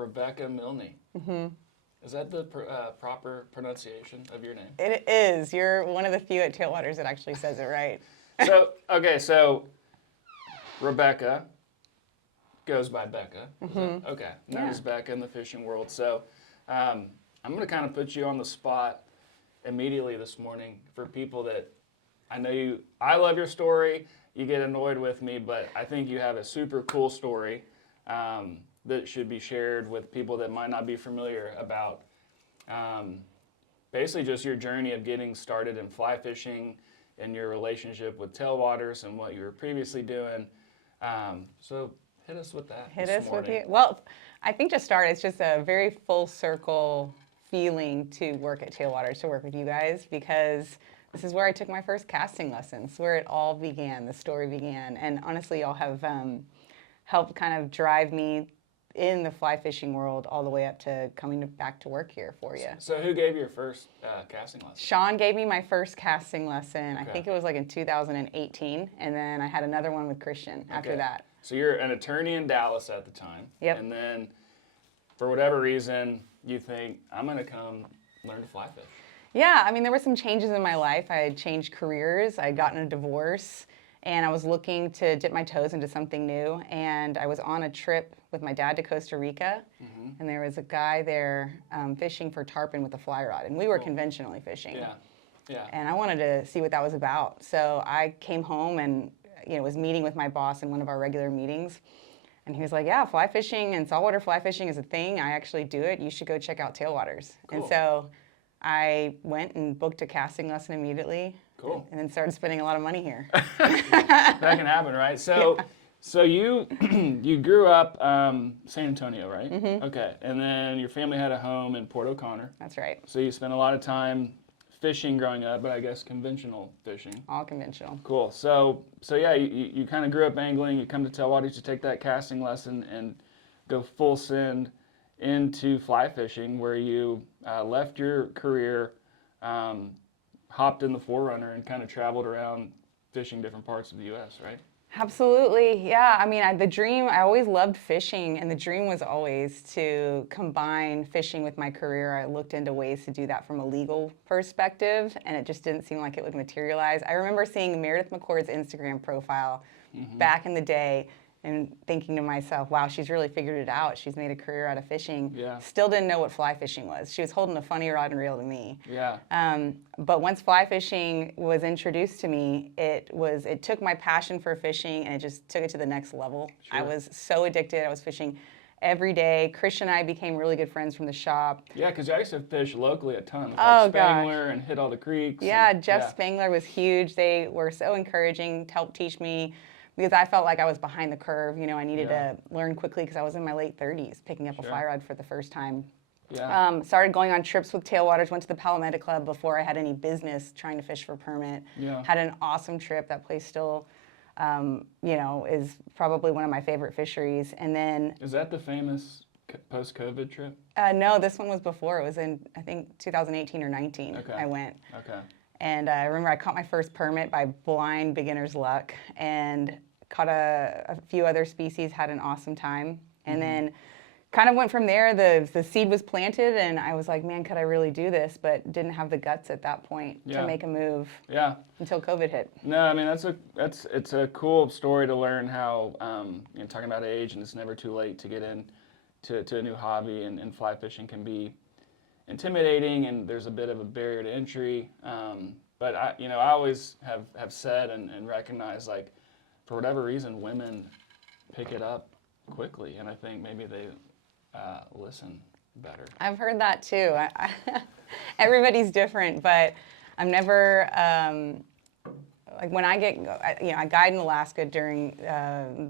Rebecca Milne. Mm-hmm. Is that the proper pronunciation of your name? It is. You're one of the few at Tailwaters that actually says it right. So Rebecca goes by Becca. Okay, known as Becca in the fishing world. So I'm going to kind of put you on the spot immediately this morning for people that I love your story. You get annoyed with me, but I think you have a super cool story that should be shared with people that might not be familiar about basically just your journey of getting started in fly fishing and your relationship with Tailwaters and what you were previously doing. So hit us with that. Hit us with you. Well, I think to start, it's just a very full circle feeling to work at Tailwaters, to work with you guys, because this is where I took my first casting lessons, where it all began, the story began. And honestly, y'all have helped kind of drive me in the fly fishing world all the way up to coming back to work here for you. So who gave you your first casting lesson? Sean gave me my first casting lesson. Okay. I think it was like in 2018. And then I had another one with Christian after that. So you're an attorney in Dallas at the time. Yep. And then for whatever reason, you think, I'm going to come learn to fly fish. Yeah, I mean, there were some changes in my life. I had changed careers. I had gotten a divorce, and I was looking to dip my toes into something new. And I was on a trip with my dad to Costa Rica, and there was a guy there fishing for tarpon with a fly rod, and we were conventionally fishing. Yeah. And I wanted to see what that was about. So I came home and was meeting with my boss in one of our regular meetings. And he was like, yeah, fly fishing and saltwater fly fishing is a thing. I actually do it. You should go check out Tailwaters. Cool. And so I went and booked a casting lesson immediately. Cool. And then started spending a lot of money here. That can happen, right? So you grew up San Antonio, right? Mm-hmm. Okay. And then your family had a home in Port O'Connor. That's right. So you spent a lot of time fishing growing up, but I guess conventional fishing. All conventional. Cool. So yeah, you kind of grew up angling. You come to Tailwaters to take that casting lesson and go full send into fly fishing, where you left your career, hopped in the Forerunner, and kind of traveled around fishing different parts of the U.S., right? Absolutely. Yeah. I mean, I always loved fishing, and the dream was always to combine fishing with my career. I looked into ways to do that from a legal perspective, and it just didn't seem like it would materialize. I remember seeing Meredith McCord's Instagram profile back in the day and thinking to myself, wow, she's really figured it out. She's made a career out of fishing. Yeah. Still didn't know what fly fishing was. She was holding a funny rod and reel to me. Yeah. But once fly fishing was introduced to me, it took my passion for fishing and it just took it to the next level. Sure. I was so addicted. I was fishing every day. Christian and I became really good friends from the shop. Yeah, because I used to fish locally a ton. Like Spangler and hit all the creeks. Yeah, Jeff Spangler was huge. They were so encouraging to help teach me, because I felt like I was behind the curve. I needed to learn quickly because I was in my late 30s picking up a fly rod for the first time. Yeah. Started going on trips with Tailwaters, went to the Palometa Club before I had any business trying to fish for permit. Yeah. Had an awesome trip. That place still, is probably one of my favorite fisheries. And then... Is that the famous post-COVID trip? No, this one was before. It was in, I think, 2018 or 19. Okay. I went. Okay. And I remember I caught my first permit by blind beginner's luck and caught a few other species, had an awesome time. And then kind of went from there. The seed was planted, and I was like, man, could I really do this? But didn't have the guts at that point to make a move until COVID hit. No, I mean, it's a cool story to learn how, talking about age, and it's never too late to get to a new hobby, and fly fishing can be intimidating, and there's a bit of a barrier to entry. But I always have said and recognized, like, for whatever reason, women pick it up quickly, and I think maybe they listen better. I've heard that too. Everybody's different, but I'm never like when I guide in Alaska during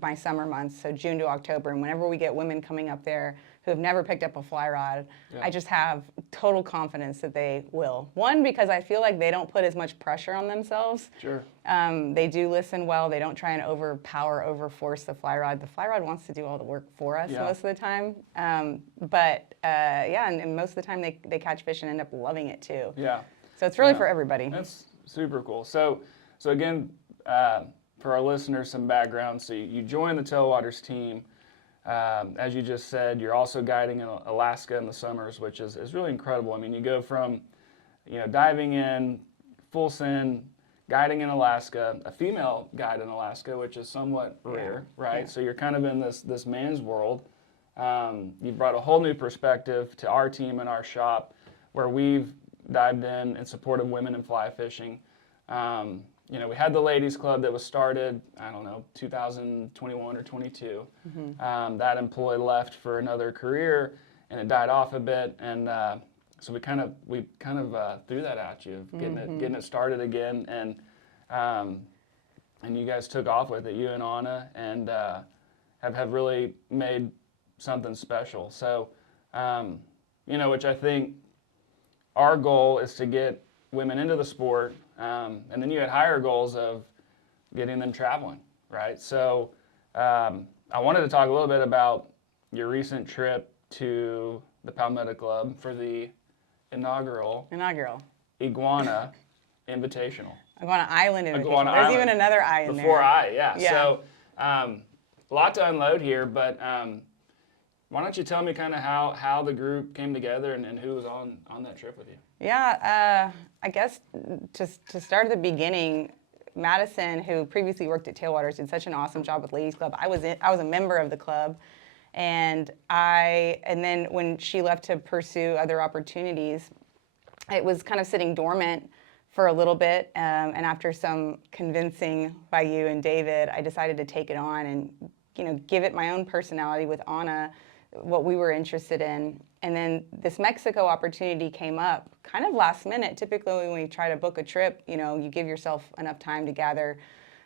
my summer months, so June to October, and whenever we get women coming up there who have never picked up a fly rod, I just have total confidence that they will. One, because I feel like they don't put as much pressure on themselves. Sure. They do listen well. They don't try and overforce the fly rod. The fly rod wants to do all the work for us most of the time. And most of the time they catch fish and end up loving it too. Yeah. So it's really for everybody. That's super cool. So again, for our listeners, some background. So you joined the Tailwaters team as you just said, you're also guiding in Alaska in the summers, which is really incredible. I mean, you go from, diving in, full send, guiding in Alaska, a female guide in Alaska, which is somewhat rare, right? Yeah. So you're kind of in this man's world. You've brought a whole new perspective to our team and our shop, where we've dived in and supported women in fly fishing. We had the ladies club that was started, 2021 or 22. That employee left for another career, and it died off a bit. And so we kind of threw that at you, getting it started again. And you guys took off with it, you and Anna, and have really made something special. So, which I think our goal is to get women into the sport, and then you had higher goals of getting them traveling, right? So I wanted to talk a little bit about your recent trip to the Palometa Club for the inaugural Iguana Invitational. Iguana Island Invitational. Iguana There's Island. even another I in there. Before I, yeah. Yeah. So a lot to unload here, but why don't you tell me kind of how the group came together and who was on that trip with you? Yeah, I guess to start at the beginning, Madison, who previously worked at Tailwaters, did such an awesome job with Ladies Club. I was a member of the club, and then when she left to pursue other opportunities, it was kind of sitting dormant for a little bit. And after some convincing by you and David, I decided to take it on and give it my own personality with Anna, what we were interested in. And then this Mexico opportunity came up kind of last minute. Typically when we try to book a trip, you give yourself enough time to gather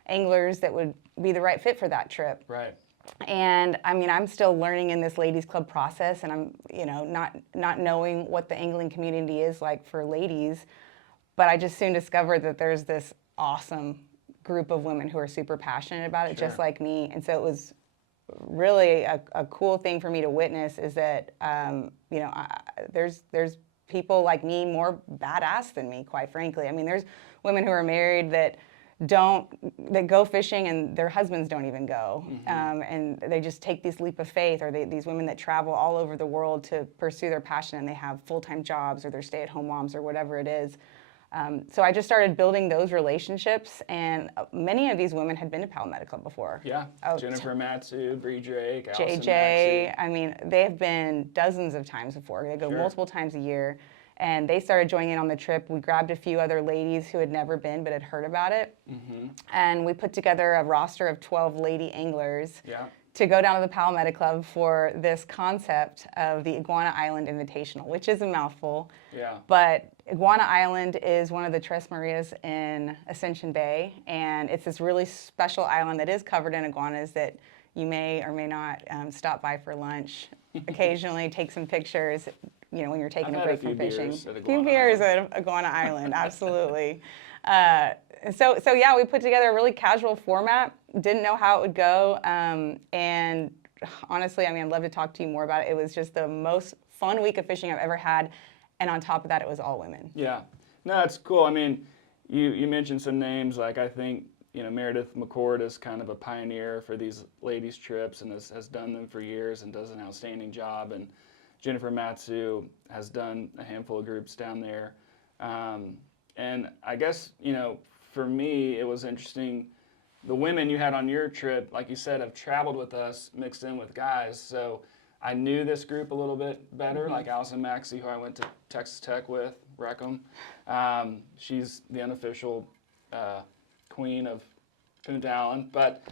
anglers that would be the right fit for that trip. Right. And I mean, I'm still learning in this ladies club process, and I'm, not knowing what the angling community is like for ladies, but I just soon discovered that there's this awesome group of women who are super passionate about it, just like me. And so it was really a cool thing for me to witness, is that there's people like me more badass than me, quite frankly. I mean, there's women who are married that go fishing and their husbands don't even go, and they just take this leap of faith, or these women that travel all over the world to pursue their passion, and they have full-time jobs, or they're stay-at-home moms, or whatever it is. So I just started building those relationships, and many of these women had been to Palometa Club before. Yeah, Jennifer Matsu, Bree Drake, JJ, Maxey. I mean, they have been dozens of times before. They go multiple times a year, and they started joining in on the trip. We grabbed a few other ladies who had never been but had heard about it, and we put together a roster of 12 lady anglers to go down to the Palometa Club for this concept of the Iguana Island Invitational, which is a mouthful. Yeah. But Iguana Island is one of the Tres Marias in Ascension Bay, and it's this really special island that is covered in iguanas that you may or may not stop by for lunch, occasionally take some pictures, when you're taking a break from fishing. A few beers at Iguana Island, absolutely. So yeah, we put together a really casual format, didn't know how it would go, and honestly, I mean, I'd love to talk to you more about it. It was just the most fun week of fishing I've ever had. And on top of that, it was all women. Yeah. No, it's cool. I mean, you mentioned some names. Like, I think, Meredith McCord is kind of a pioneer for these ladies' trips, and has done them for years and does an outstanding job. And Jennifer Matsu has done a handful of groups down there. And I guess, for me, it was interesting. The women you had on your trip, like you said, have traveled with us, mixed in with guys. So I knew this group a little bit better, like Allison Maxey, who I went to Texas Tech with, Wreckham. She's the unofficial queen of Punta Allen. But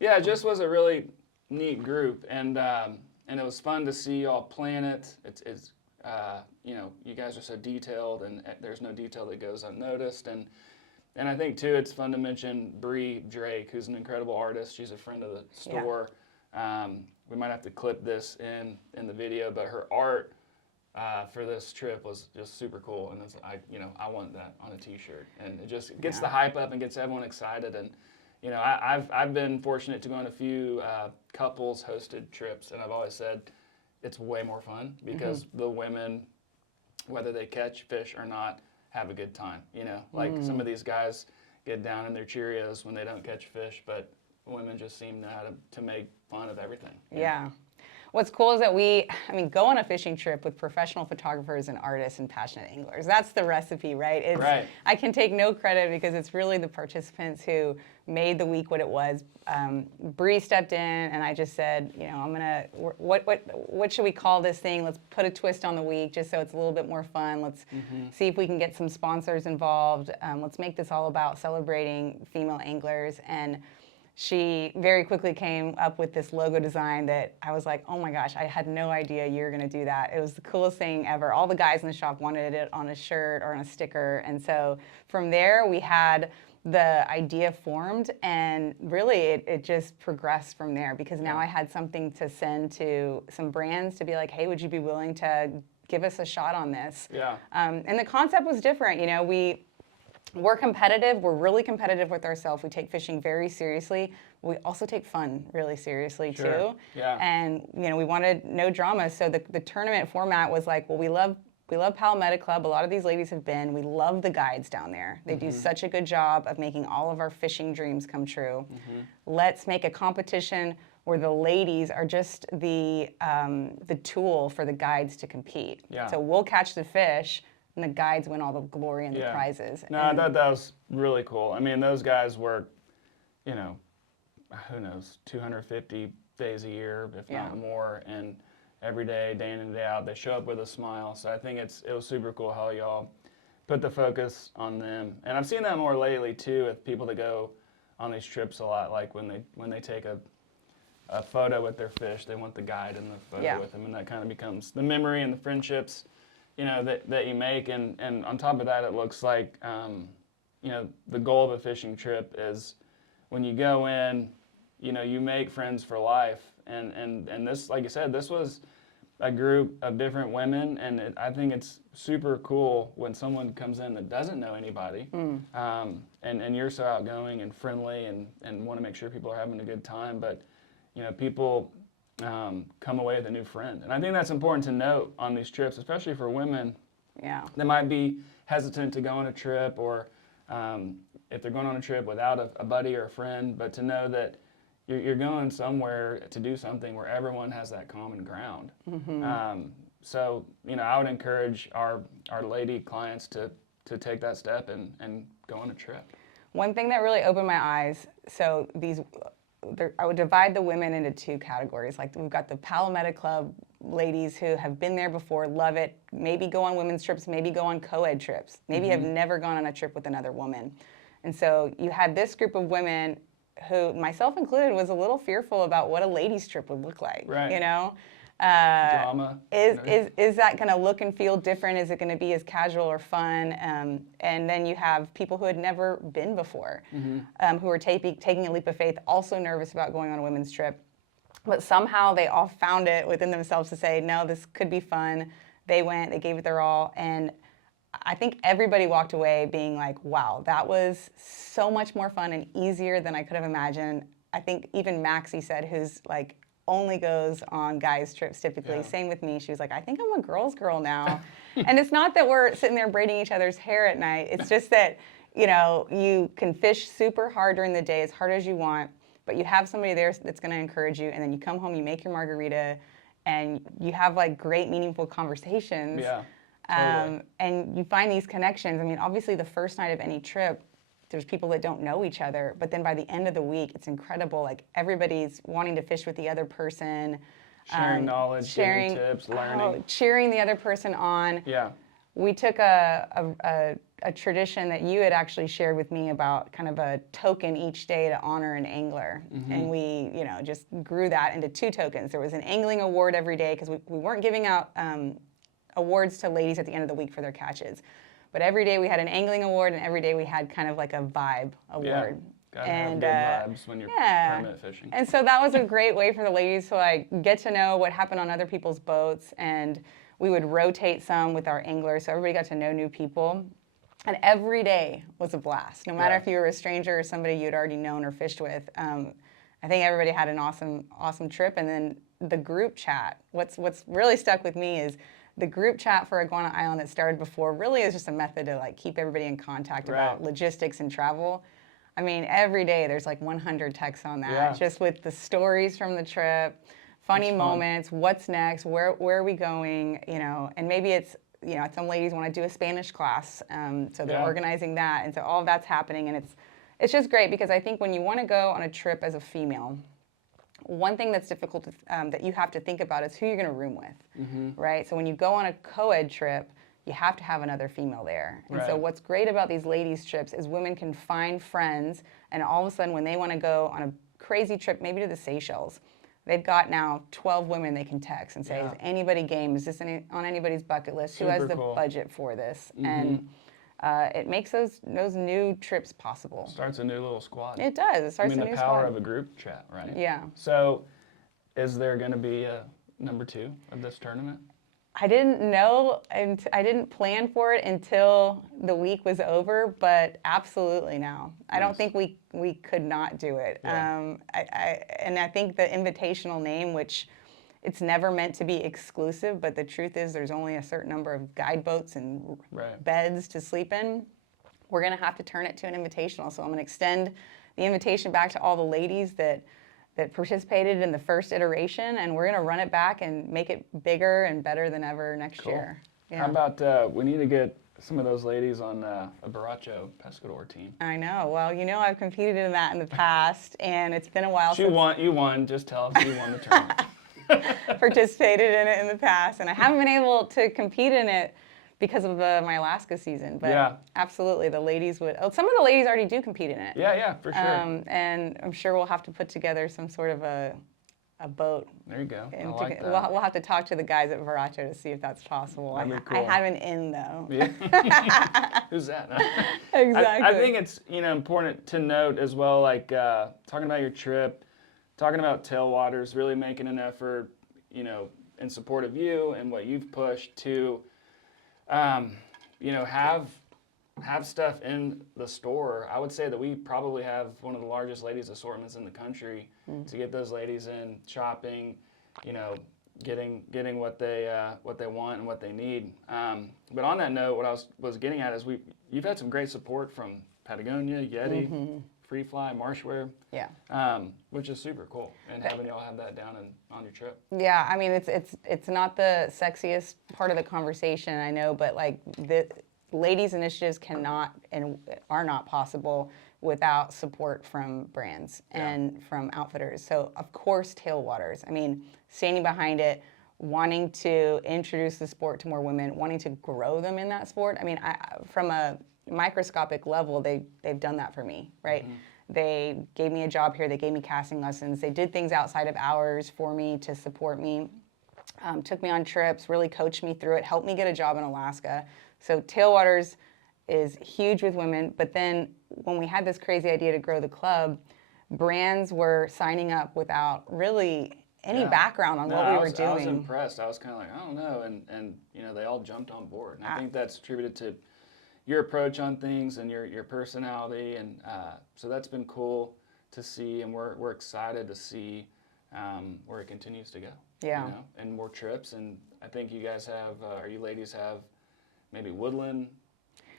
yeah, it just was a really neat group, and it was fun to see y'all plan it. It's you guys are so detailed, and there's no detail that goes unnoticed. And I think too, it's fun to mention Bree Drake, who's an incredible artist. She's a friend of the store. Yeah. We might have to clip this in the video, but her art for this trip was just super cool, and I want that on a T-shirt, and it just gets the hype up and gets everyone excited. And I've been fortunate to go on a few couples hosted trips, and I've always said it's way more fun because the women, whether they catch fish or not, have a good time. Like some of these guys get down in their Cheerios when they don't catch fish, but women just seem to make fun of everything. Yeah. What's cool is that we go on a fishing trip with professional photographers and artists and passionate anglers. That's the recipe, right? Right. I can take no credit because it's really the participants who made the week what it was. Bree stepped in and I just said, what should we call this thing? Let's put a twist on the week just so it's a little bit more fun. Let's see if we can get some sponsors involved. Let's make this all about celebrating female anglers. And she very quickly came up with this logo design that I was like, oh my gosh, I had no idea you were going to do that. It was the coolest thing ever. All the guys in the shop wanted it on a shirt or on a sticker. And so from there, we had the idea formed, and really it just progressed from there because now I had something to send to some brands to be like, hey, would you be willing to give us a shot on this? Yeah. And the concept was different. We're competitive. We're really competitive with ourselves. We take fishing very seriously. We also take fun really seriously too. Yeah. And we wanted no drama. So the tournament format was like, well, we love Palometa Club. A lot of these ladies have been. We love the guides down there. They do such a good job of making all of our fishing dreams come true. Let's make a competition where the ladies are just the tool for the guides to compete. Yeah. So we'll catch the fish, and the guides win all the glory and the prizes. No, I thought that was really cool. I mean, those guys work, who knows, 250 days a year, if not more, and every day in and day out, they show up with a smile. So I think it was super cool how y'all put the focus on them. And I've seen that more lately too with people that go on these trips a lot, like when they take a photo with their fish, they want the guide in the photo with them, and that kind of becomes the memory and the friendships that you make, and on top of that, it looks like, the goal of a fishing trip is when you go in, you make friends for life, and this, like you said, this was a group of different women, and I think it's super cool when someone comes in that doesn't know anybody, and you're so outgoing and friendly, and want to make sure people are having a good time, but people come away with a new friend. And I think that's important to note on these trips, especially for women that might be hesitant to go on a trip, or if they're going on a trip without a buddy or a friend, but to know that you're going somewhere to do something where everyone has that common ground. So, I would encourage our lady clients to take that step and go on a trip. One thing that really opened my eyes, so I would divide the women into two categories. Like we've got the Palometa Club ladies who have been there before, love it, maybe go on women's trips, maybe go on co-ed trips, maybe have never gone on a trip with another woman. And so you had this group of women who, myself included, was a little fearful about what a ladies trip would look like, right. Drama. Is that going to look and feel different? Is it going to be as casual or fun? And then you have people who had never been before, who are taking a leap of faith, also nervous about going on a women's trip. But somehow they all found it within themselves to say, no, this could be fun. They went, they gave it their all. And I think everybody walked away being like, wow, that was so much more fun and easier than I could have imagined. I think even Maxie said, who's like, only goes on guys' trips typically. Same with me. She was like, I think I'm a girl's girl now. And it's not that we're sitting there braiding each other's hair at night. It's just that, you can fish super hard during the day, as hard as you want, but you have somebody there that's going to encourage you. And then you come home, you make your margarita, and you have like great, meaningful conversations. Yeah, totally. And you find these connections. I mean, obviously the first night of any trip, there's people that don't know each other, but then by the end of the week, it's incredible. Like everybody's wanting to fish with the other person. Sharing knowledge, giving tips, learning. Cheering the other person on. Yeah. We took a tradition that you had actually shared with me about kind of a token each day to honor an angler. And we, just grew that into 2 tokens. There was an angling award every day because we weren't giving out awards to ladies at the end of the week for their catches. But every day we had an angling award, and every day we had kind of like a vibe award. Gotta have good vibes when you're permit fishing. And so that was a great way for the ladies to like get to know what happened on other people's boats, and we would rotate some with our anglers, so everybody got to know new people. And every day was a blast, no matter if you were a stranger or somebody you'd already known or fished with. I think everybody had an awesome trip. And then the group chat. What's really stuck with me is the group chat for Iguana Island that started before really is just a method to like keep everybody in contact about logistics and travel. I mean, every day there's like 100 texts on that, just with the stories from the trip, funny moments, what's next, where are we going, and maybe it's, some ladies want to do a Spanish class, so they're organizing that, and so all of that's happening, and it's just great because I think when you want to go on a trip as a female, one thing that's difficult that you have to think about is who you're going to room with, right? So when you go on a co-ed trip, you have to have another female there. And so what's great about these ladies' trips is women can find friends, and all of a sudden when they want to go on a crazy trip, maybe to the Seychelles, they've got now 12 women they can text and say, is anybody game? Is this on anybody's bucket list? Who has the budget for this? And it makes those new trips possible. Starts a new little squad. It does. It starts a new squad. The power of a group chat, right? Yeah. So is there going to be a number 2 of this tournament? I didn't know, and I didn't plan for it until the week was over, but absolutely now. I don't think we could not do it. Yeah. I think the invitational name, which it's never meant to be exclusive, but the truth is there's only a certain number of guide boats and beds to sleep in. We're going to have to turn it to an invitational. So I'm going to extend the invitation back to all the ladies that participated in the first iteration, and we're going to run it back and make it bigger and better than ever next year. Yeah. How about we need to get some of those ladies on a Borracho Pescador team? I know. Well, I've competed in that in the past, and it's been a while since... You won. Just tell us you won the tournament. Participated in it in the past, and I haven't been able to compete in it because of my Alaska season. But absolutely, the ladies would. Oh, some of the ladies already do compete in it. Yeah, for sure. And I'm sure we'll have to put together some sort of a boat. There you go. And I like that. We'll have to talk to the guys at Borracho to see if that's possible. That'd be cool. I have an in though. Yeah. Who's that? Exactly. I think it's important to note as well, like talking about your trip, talking about Tailwaters, really making an effort, in support of you and what you've pushed to, have stuff in the store. I would say that we probably have one of the largest ladies assortments in the country to get those ladies in shopping, getting what they want and what they need. But on that note, what I was getting at is you've had some great support from Patagonia, Yeti, Free Fly, Marshwear. Yeah. Which is super cool, and having y'all have that down on your trip. Yeah, I mean it's not the sexiest part of the conversation, I know, but like the ladies initiatives cannot and are not possible without support from brands and from outfitters. So of course Tailwaters. I mean, standing behind it, wanting to introduce the sport to more women, wanting to grow them in that sport. I mean, from a microscopic level, they've done that for me, right? They gave me a job here. They gave me casting lessons. They did things outside of hours for me to support me, took me on trips, really coached me through it, helped me get a job in Alaska. So Tailwaters is huge with women. But then when we had this crazy idea to grow the club, brands were signing up without really any background on what we were doing. I was impressed. I was kind of like, I don't know. And they all jumped on board. And I think that's attributed to your approach on things and your personality, and so that's been cool to see, and we're excited to see where it continues to go. Yeah. And more trips, and I think you guys have, or you ladies have, maybe Woodland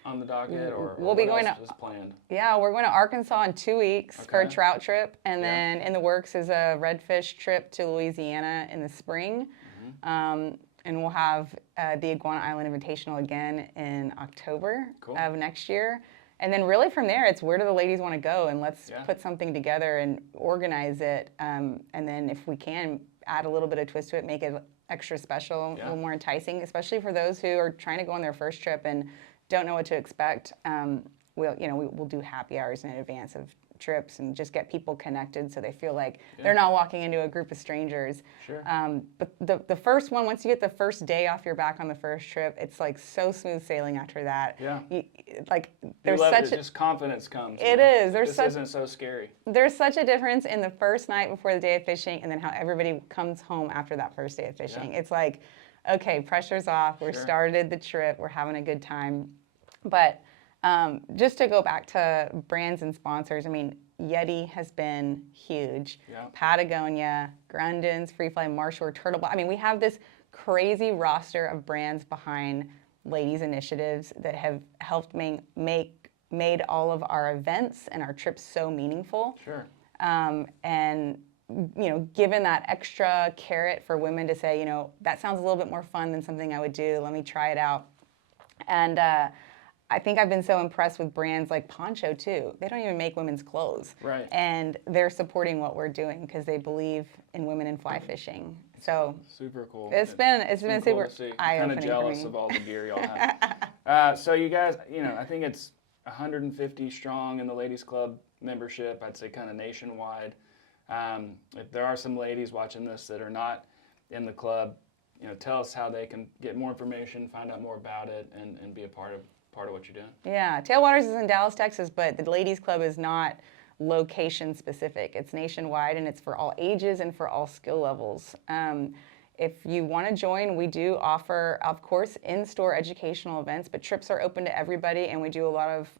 on the docket, or we'll be what going else is planned? Yeah, we're going to Arkansas in 2 weeks for a trout trip, and then in the works is a redfish trip to Louisiana in the spring. And we'll have the Iguana Island Invitational again in October of next year. And then really from there, it's where do the ladies want to go? And let's put something together and organize it. And then if we can, add a little bit of twist to it, make it extra special, a little more enticing, especially for those who are trying to go on their first trip and don't know what to expect. We'll do happy hours in advance of trips and just get people connected so they feel like they're not walking into a group of strangers. Sure. But the first one, once you get the first day off your back on the first trip, it's like so smooth sailing after that. Yeah. There's such just confidence comes. It is. This isn't so scary. There's such a difference in the first night before the day of fishing and then how everybody comes home after that first day of fishing. It's like, okay, pressure's off. We started the trip. We're having a good time. But just to go back to brands and sponsors, I mean, Yeti has been huge. Yeah. Patagonia, Grundens, Free Fly, Marshwear, Turtlebot. I mean, we have this crazy roster of brands behind ladies initiatives that have helped made all of our events and our trips so meaningful. Sure. And given that extra carrot for women to say, that sounds a little bit more fun than something I would do. Let me try it out. And I think I've been so impressed with brands like Poncho too. They don't even make women's clothes. Right. And they're supporting what we're doing because they believe in women in fly fishing. So super cool. It's been cool super to see. eye-opening. Kind of jealous for me. of all the gear y'all have. So you guys, I think it's 150 strong in the ladies club membership. I'd say kind of nationwide. If there are some ladies watching this that are not in the club, tell us how they can get more information, find out more about it, and be a part of what you're doing. Yeah, Tailwaters is in Dallas, Texas, but the ladies club is not location specific. It's nationwide, and it's for all ages and for all skill levels. If you want to join, we do offer, of course, in-store educational events, but trips are open to everybody, and we do a lot of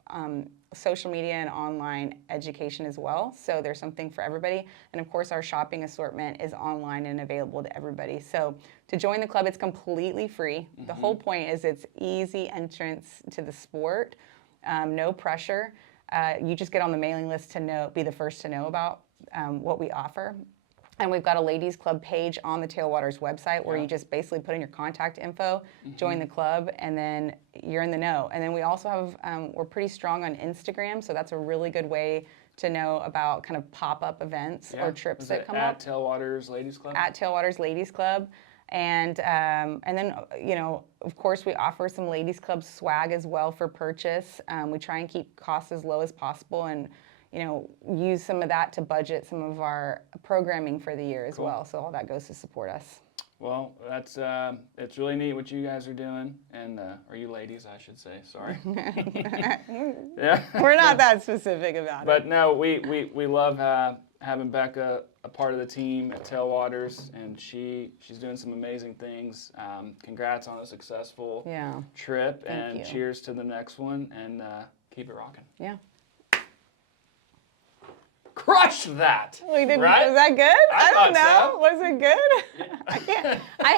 social media and online education as well. So there's something for everybody. And of course, our shopping assortment is online and available to everybody. So to join the club, it's completely free. The whole point is it's easy entrance to the sport, no pressure. You just get on the mailing list to be the first to know about what we offer. And we've got a ladies club page on the Tailwaters website where you just basically put in your contact info, join the club, and then you're in the know. And then we also have, we're pretty strong on Instagram, so that's a really good way to know about kind of pop-up events or trips that come up. At Tailwaters Ladies Club? At Tailwaters Ladies Club. And then, of course, we offer some Ladies Club swag as well for purchase. We try and keep costs as low as possible and use some of that to budget some of our programming for the year as well. So all that goes to support us. Well, that's it's really neat what you guys are doing, and or you ladies, I should say. Sorry. Yeah. We're not that specific about it. But no, we love having Becca a part of the team at Tailwaters, and she's doing some amazing things. Congrats on a successful trip, and cheers to the next one, and keep it rocking. Yeah. Crush that! We didn't, right? Was that good? I don't know. So. Was it good? I can't.